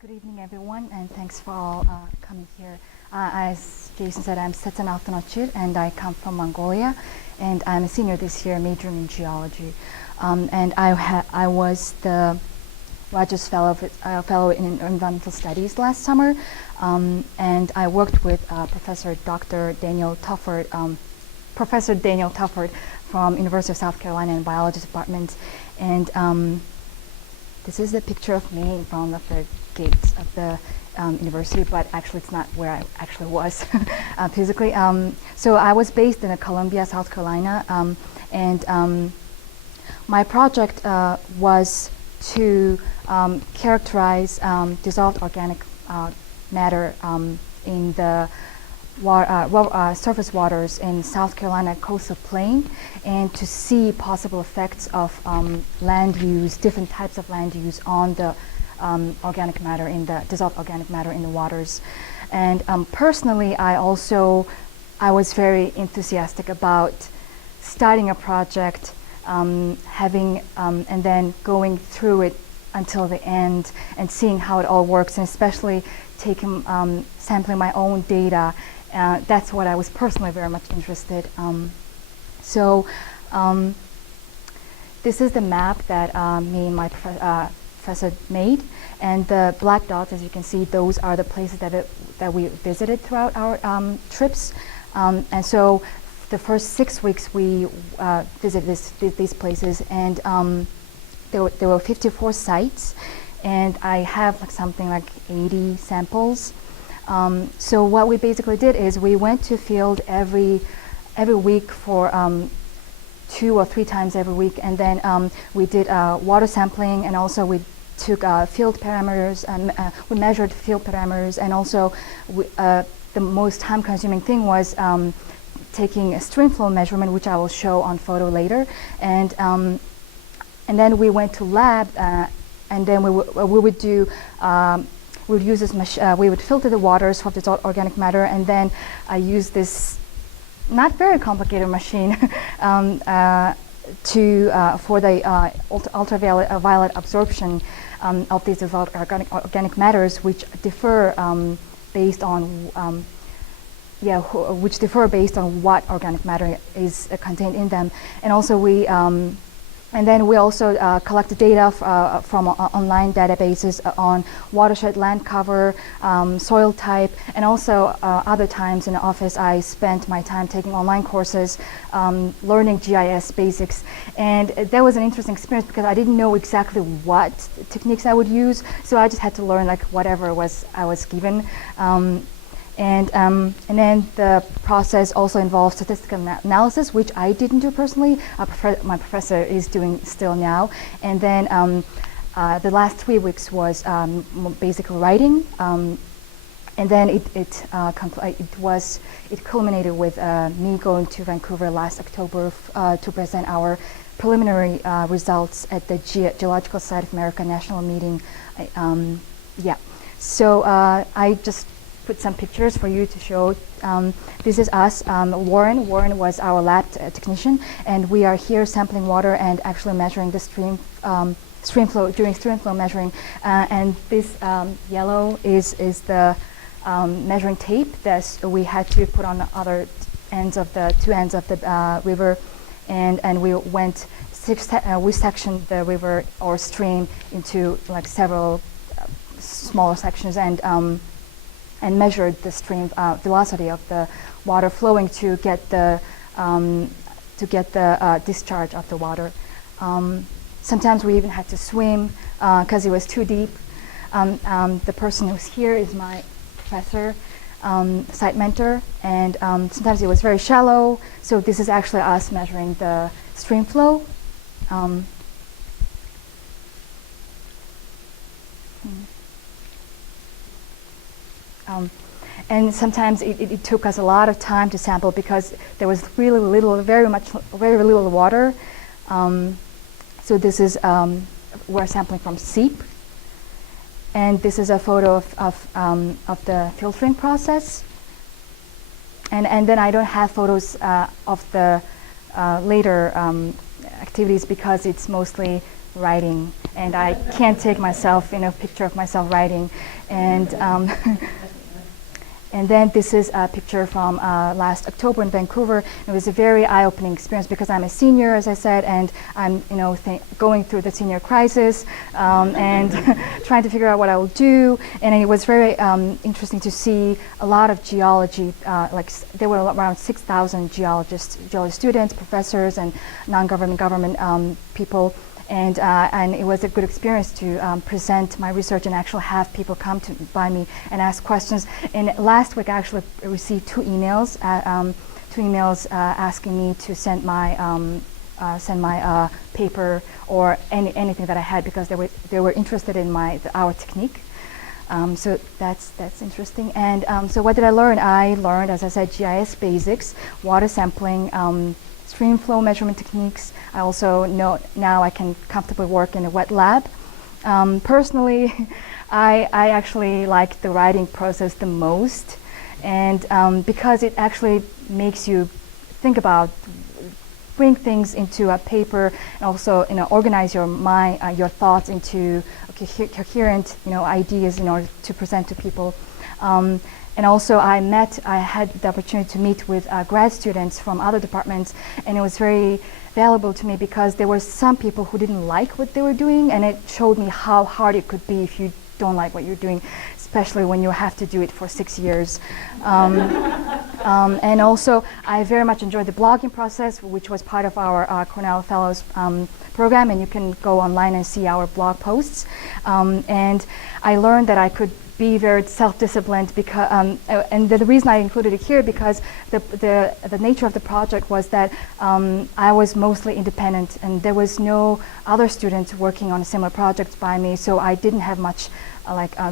Good evening, everyone, and thanks for all coming here. As Jason said, I'm Setsen Altan-Ochir, and I come from Mongolia, and I'm a senior this year, majoring in geology. And I was the Rogers Fellow in Environmental Studies last summer, and I worked with Professor Daniel Tufford from University of South Carolina in the Biology Department, and this is the picture of me in front of the gates of the university, but actually it's not where I actually was physically. So I was based in Columbia, South Carolina, and my project was to characterize dissolved organic matter in the surface waters in South Carolina coastal plain, and to see possible effects of land use, different types of land use on the organic matter in the dissolved organic matter in the waters. And personally, I was very enthusiastic about starting a project, and then going through it until the end and seeing how it all works, and especially sampling my own data. That's what I was personally very much interested. This is the map that me and my professor made, and the black dots, as you can see, those are the places that we visited throughout our trips. And so the first 6 weeks we visited these places, and there were 54 sites, and I have something like 80 samples. So what we basically did is we went to field every week for 2 or 3 times every week, and then we did water sampling, and also we took field parameters, and we measured field parameters, and also the most time-consuming thing was taking a stream flow measurement, which I will show on photo later, and then we went to lab, and then we would do. We would use this machine. We would filter the waters for dissolved organic matter, and then I used this not very complicated machine for the ultraviolet absorption of these dissolved organic matters, which differ based on what organic matter is contained in them, and also and then we also collected data from online databases on watershed land cover, soil type, and also other times in the office I spent my time taking online courses, learning GIS basics. And that was an interesting experience because I didn't know exactly what techniques I would use, so I just had to learn whatever I was given. And then the process also involves statistical analysis, which I didn't do personally. My professor is doing still now. And then the last 3 weeks was basically writing. And then it culminated with me going to Vancouver last October to present our preliminary results at the Geological Society of America National Meeting. So I just put some pictures for you to show. This is us, Warren. Warren was our lab technician, and we are here sampling water and actually measuring the stream flow during stream flow measuring. And this yellow is the measuring tape that we had to put on the other ends of the 2 ends of the river, and we went we sectioned the river or stream into several smaller sections, and measured the stream velocity of the water flowing to get the discharge of the water. Sometimes we even had to swim because it was too deep. The person who's here is my professor, site mentor, and sometimes it was very shallow. So this is actually us measuring the stream flow. And sometimes it took us a lot of time to sample because there was very little water. So this is we're sampling from seep, and this is a photo of the filtering process. And then I don't have photos of the later activities because it's mostly writing. and I can't take myself in a picture of myself writing. And and then this is a picture from last October in Vancouver. It was a very eye-opening experience because I'm a senior, as I said, and I'm going through the senior crisis and trying to figure out what I will do. And it was very interesting to see a lot of geology. There were around 6,000 geology students, professors, and non-government people. And it was a good experience to present my research and actually have people come by me and ask questions. And last week I actually received two emails asking me to send my paper or anything that I had because they were interested in our technique. So that's interesting. And so what did I learn? I learned, as I said, GIS basics, water sampling, stream flow measurement techniques. I also know now I can comfortably work in a wet lab. Personally, I actually like the writing process the most, and because it actually makes you think about, bring things into a paper, and also organize your mind, your thoughts into coherent ideas in order to present to people. And also I had the opportunity to meet with grad students from other departments, and it was very valuable to me because there were some people who didn't like what they were doing, and it showed me how hard it could be if you don't like what you're doing, especially when you have to do it for 6 years. And also I very much enjoyed the blogging process, which was part of our Cornell Fellows program, and you can go online and see our blog posts. And I learned that I could be very self-disciplined because, and the reason I included it here because the nature of the project was that I was mostly independent, and there was no other students working on similar projects by me, so I didn't have much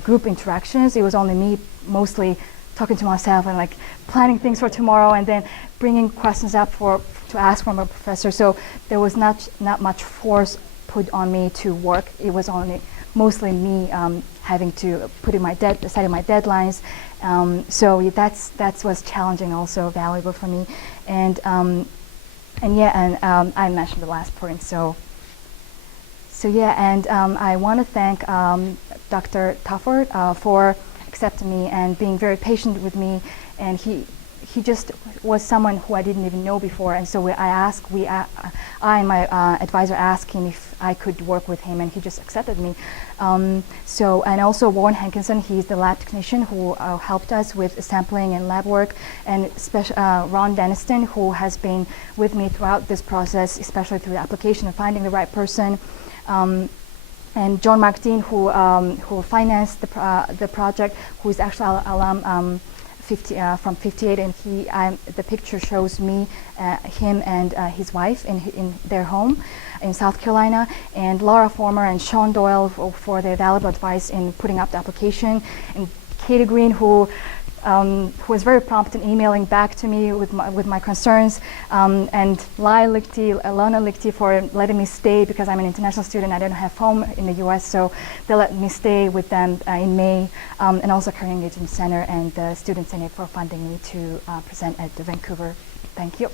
group interactions. It was only me mostly talking to myself and planning things for tomorrow, and then bringing questions up to ask from a professor. So there was not much force put on me to work. It was only mostly me having to setting my deadlines. So that was challenging, also valuable for me. And I mentioned the last point. So yeah, and I want to thank Dr. Tufford for accepting me and being very patient with me. And he just was someone who I didn't even know before, and so I and my advisor asked him if I could work with him, and he just accepted me. And also Warren Hankinson, he's the lab technician who helped us with sampling and lab work, and Ron Deniston, who has been with me throughout this process, especially through the application and finding the right person. And John Mark Dean, who financed the project, who is actually an alum from 58, and the picture shows me, him and his wife in their home in South Carolina, and Laura Former and Sean Doyle for their valuable advice in putting up the application, and Katie Green, who was very prompt in emailing back to me with my concerns, and Lana Lichty for letting me stay because I'm an international student. I don't have home in the U.S., so they let me stay with them in May, and also Career Engagement Center and the Student Senate for funding me to present at the Vancouver. Thank you.